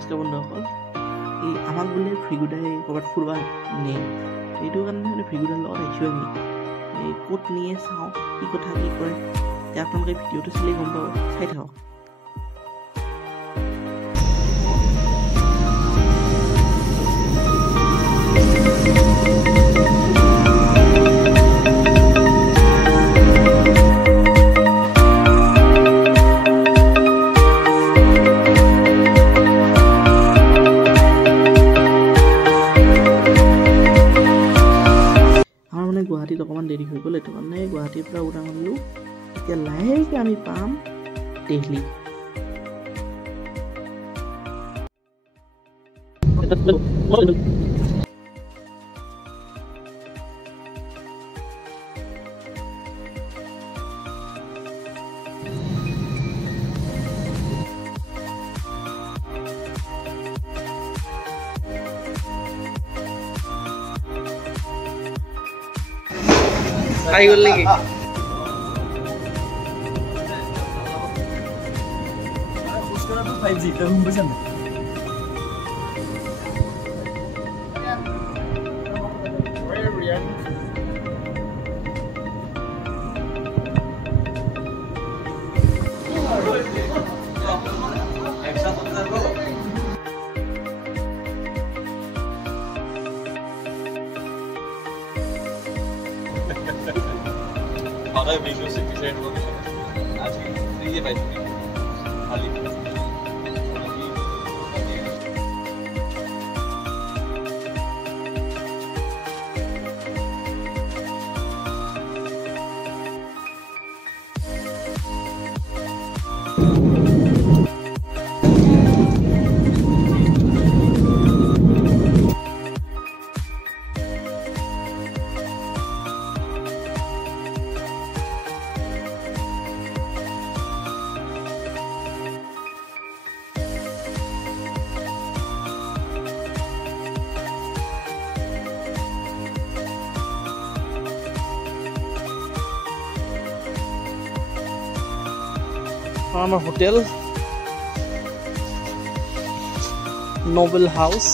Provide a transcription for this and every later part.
নমস্কাৰ বন্ধুসকল এই আমাক বোলে ভ্ৰিগুদাই ক'ৰবাত ফুৰিব নিয়ে এইটো কাৰণে মানে ভ্ৰিগুদাৰ লগত আহিছোঁ আমি এই ক'ত নিয়ে চাওঁ কি কথা কি কৰে আপোনালোকে ভিডিঅ'টো চালেই গম পাব চাই থাকক গুৱাহাটীত অকণমান দেৰি হৈ গ'ল এইটো কাৰণে গুৱাহাটীৰ পৰা উৰাং মাৰিলোঁ এতিয়া লাহেকৈ আমি পাম দিল্লী आई गल लगी उसका तो 5G का हम पसंद Riyan Ada video sih bisa itu asli ini baik kali our hotel Noble House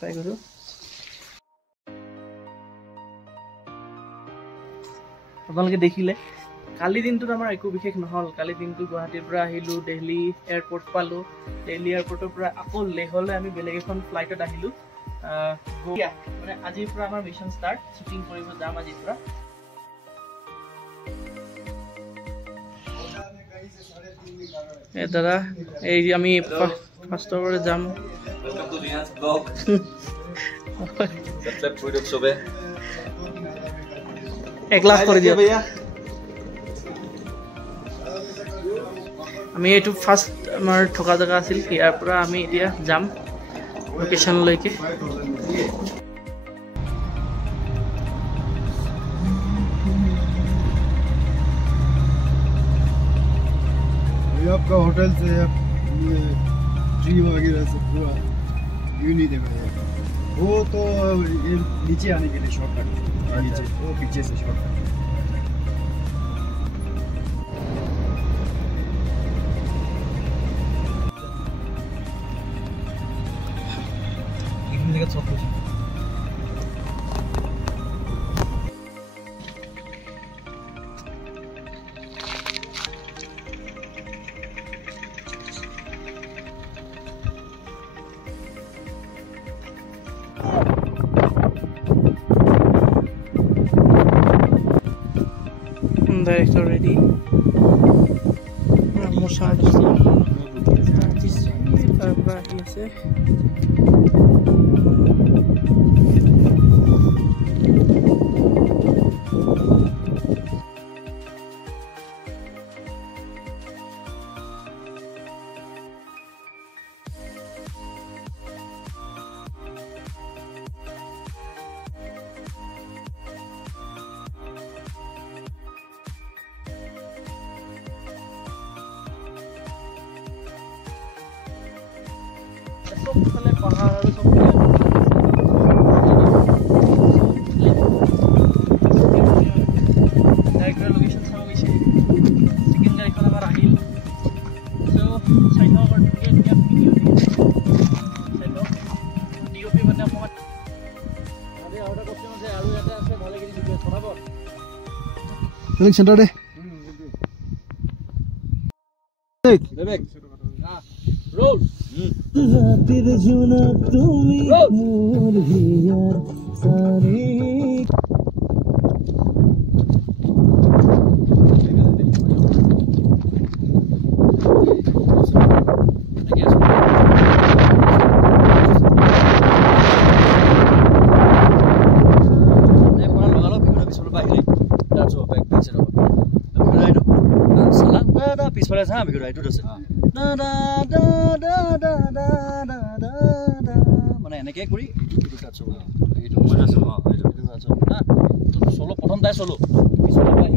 পাই গলো আপোনালোকে দেখিলে কালি দিনটোত আমাৰ একো বিশেষ নহল কালি দিনটো গুৱাহাটীৰ পৰা আহিলো দিল্লী এয়াৰপোৰ্ট পালো দিল্লী এয়াৰপোৰ্টৰ পৰা আকৌ লেহলৈ আমি বেলেগ এখন ফ্লাইটত আহিলো মানে আজিৰ পৰা আমাৰ মিছন ষ্টাৰ্ট শুটিং কৰিব যাম আজিৰ পৰা দাদা এই আমি ফাৰ্ষ্টৰ পৰা যাম Welcome to Riyan's vlog. Subscribe কৰি দিয়ক সবে 1 লাখ কৰি দিয়ক আমি এইটো ফাৰ্ষ্ট আমাৰ থকা জায়গা আছিল ইয়াৰ পৰা আমি এতিয়া যাম লোকেশন লৈকে आपका होटल से ट्री वगैरह से पूरा व्यू नहीं देगा वो तो ये नीचे आने के लिए शॉर्टकट नीचे वो पीछे से shortcut Direct already. More charges. This here. सबफाले पहाड़ और सबफाले डायरेक्ट लोकेशन सब গৈছে सेकेंड गाड़ी खन আমাৰ আহিল Center deh. Bebek. Roll. Pispala sa amiku itu dosa. Da da da da da da da da da. Mana enake kuri itu tatso. Itu mana semua itu tatso. Nah, solo prothom dai solo. Pispala pai.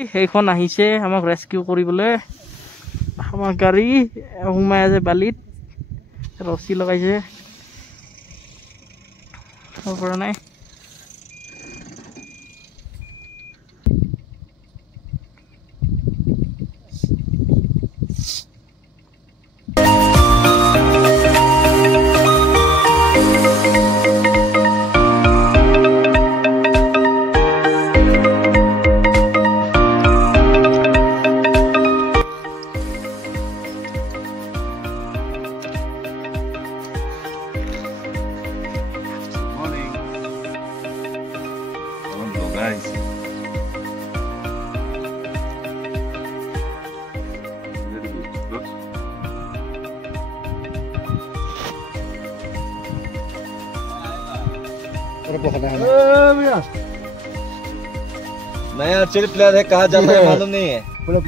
সেইখন আহিছে আমাক rescue কৰিবলৈ আমাৰ গাড়ী সোমাই আছে বালিত ৰছী লগাইছে পৰা নাই Guys. Very good. Look. नया चिल प्लेयर है कहा जाता है मालूम नहीं है पूरा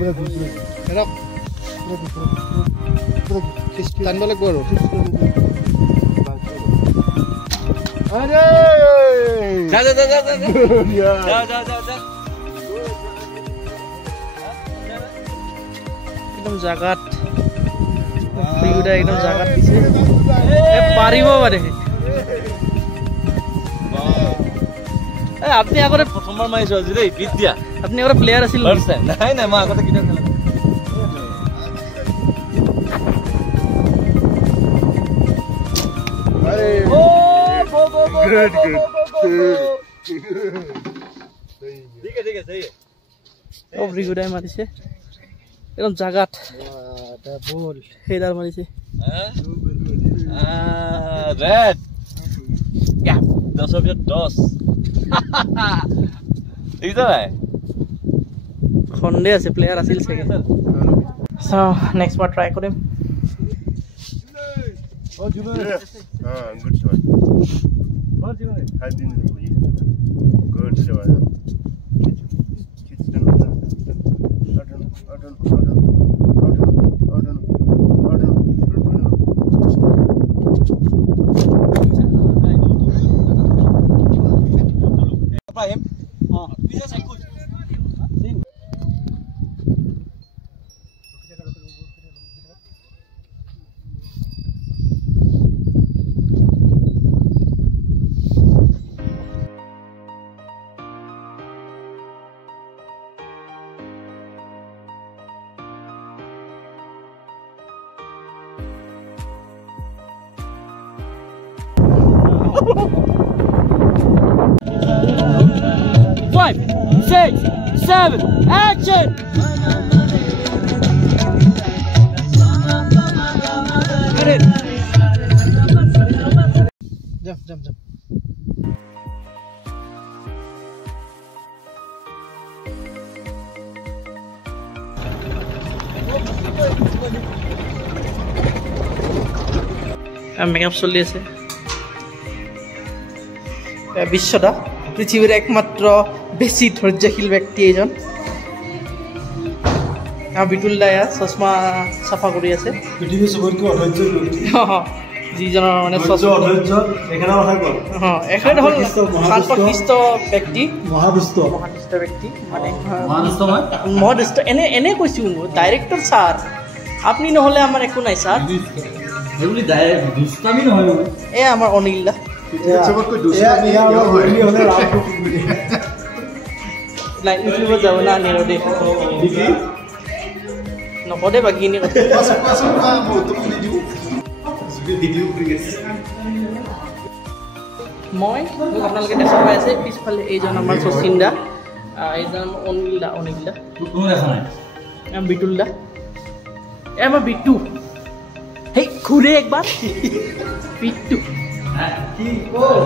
अरे जा एकदम জাগাত একদম জাগাত দিছে পাৰিব পাৰে আপনি আগতে প্ৰথমবাৰ মাৰিছো আজি দেই বিট দিয়া আপনি আগতে প্লেয়াৰ আছিল ফাৰ্ষ্ট টাইম নাই মই আগতে কিটা খেলা good ठीक है सही है ও Vreegu দাই মাৰিছে একদম জাগাত তা বল হেডার মারিছে रेड क्या 10 रुपया 10 इधर है খন্ডে আছে প্লেয়ার আছিল সেকে so next bar try Karim Oh, Junaid. Good shot. What Junaid? I didn't believe. Good shot. Ibrahim. Bisa saya ikut. Five, 6, 7, action! Get it! Jump. Makeup চলি আছে বিশ্বদা পৃথিবীর একমাত্র বেশি ধৈর্যশীল ব্যক্তি এজন বিটুল দায়া চশমা সাফা কৰি আছে পৃথিবীৰ সবৰকে অধৈৰ্য যিজনৰ মানে অধৈর্য এখানে কথা কল এখানে হল শান্তশিষ্ট ব্যক্তি মহাদুষ্ট ব্যক্তি মানে মহাদুষ্ট এনে কৈছো ডাইৰেক্টৰ স্যাৰ আপনি নহলে আমাৰ একো নাই স্যাৰ সেইবুলি ডাইৰেক্ট দুষ্টামি নহয় বোলে এই আমাৰ অনিল দা চবতকৈ দুষ্টামি হ'লে ৰামটো নাই ইউটিউবত যাব না নিৰ দে নকদে বাকীখিনি কথা মই মোক আপোনালোকে দেখা পাই আছে পিছফালে এইজন আমাৰ শচীন দা এইজন অনিল দা কোনো দেখা নাই বিটুল দা এ আমাৰ বিটু হেই ঘুৰে একবাৰ বিটু কি কল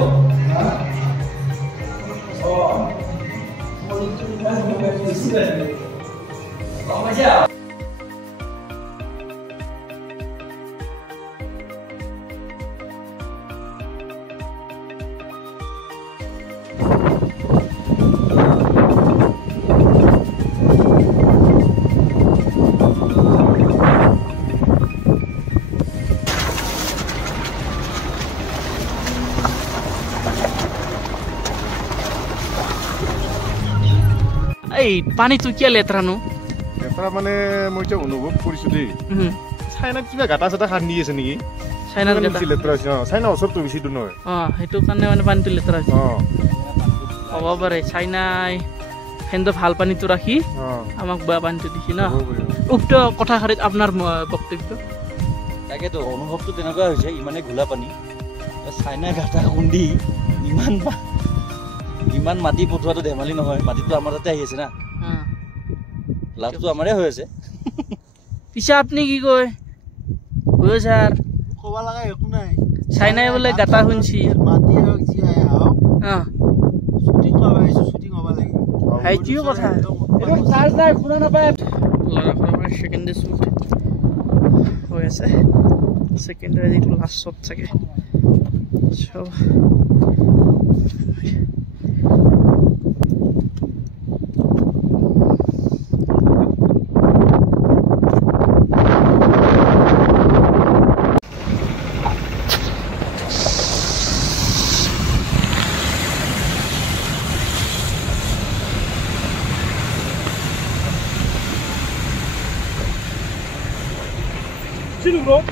এই পানীটো কিয় লেতেৰা নো লেতেৰা মানে মই এতিয়া অনুভৱ কৰিছো দেই চাইনাত কিবা গাঁটা চাটা খান্দি আছে নেকি চাইনাত লেতেৰা হৈছে চাইনা ওচৰতো বেছি দূৰ নহয় সেইটো কাৰণে মানে পানীটো লেতেৰা হৈছে হ'ব পাৰে চাইনাই সেন্দে ভাল পানীটো ৰাখি আমাক বেয়া পানীটো দিছে ন উক্ত কথাষাৰিত আপোনাৰ বক্তব্য তাকেতো অনুভৱটো তেনেকুৱা হৈছে ইমানে ঘোলা পানী চাইনা গাঁটা খুন্দি ইমান মাটি পঠোৱাটো ধেমালি নহয় মাটিটো আমাৰ তাতে আহি আছে না লাভটো আমাৰে হৈ আছে পিছে আপুনি কি কয় হয় ছাৰ ক'ব লগা একো নাই চাইনাই বোলে গাঁটা শুনছি মাটি হওক যি আহক শ্বুটিং হ'ব লাগে সেইটোও কথা চাৰ্জ নাই শুনা নাপায় লাডাখৰ আমাৰ ছেকেণ্ডে শ্বুট হৈ আছে ছেকেণ্ডে যিটো লাষ্টত চাগে চব Bro,